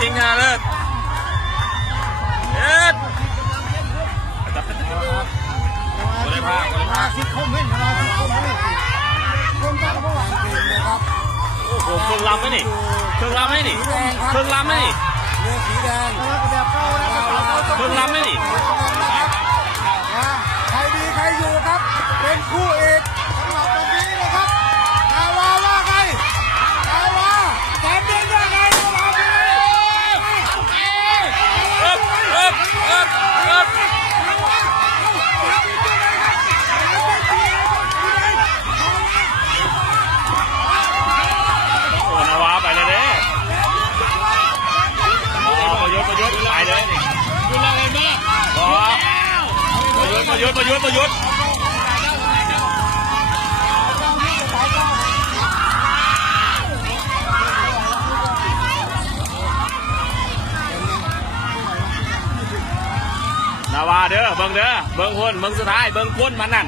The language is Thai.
สิงห์ชนะเลิศเอ็ดจับเป็นบริภาสิคมเห็นเราสิคมเห็นคนตั้งเขาหวังเก่งนะครับโอ้โหเครื่องลำไหมนี่เครื่องลำไหมนี่เครื่องลำไหมนี่เรือสีแดงเครื่องลำไหมนี่ใครดีใครอยู่ครับเป็นคู่เอกสำหรับตรงนี้นะครับนาวาว่าไงนาวาแสนเดือนว่าไงนาวาไปโอ้นาวาไปเลยเด้ประยุทธ์ไปเลยคุณอะไรบ้างประยุทธ์นาวาเด้อเบิ่งคนเบิ่งสุดท้ายเบิ่งคนมันนั่น